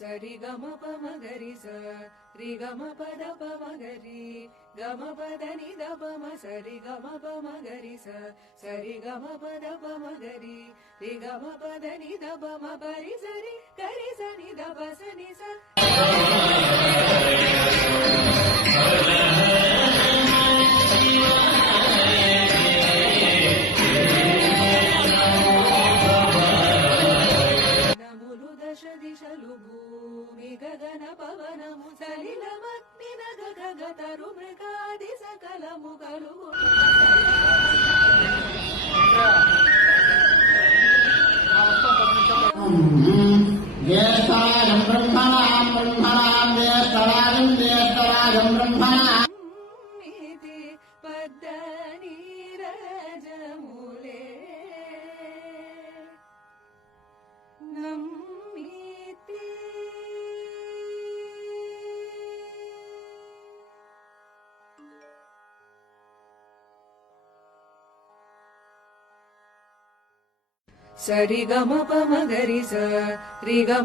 సరి గమ పమ గరి స రి గమ పద పమ గరి గమ పద ని ద పమ సరి గమ పమ గరి స సరి గమ పద పమ గరి రి గమ పద ని ద పమ పరి సరి గరి స ని ద ప స ని స దిశలు భూమి గగన పవనము సలిలమగ్ని నగ గగతరు మృగాది సకలము కలుగు జ్యేష్ఠరాజం బ్రహ్మణాం బ్రహ్మణాం జ్యేష్ఠరాజం జ్యేష్ఠరాజం బ్రహ్మణాం పద్ద నీరజములే సరి గమ పమ గరి స రి గమ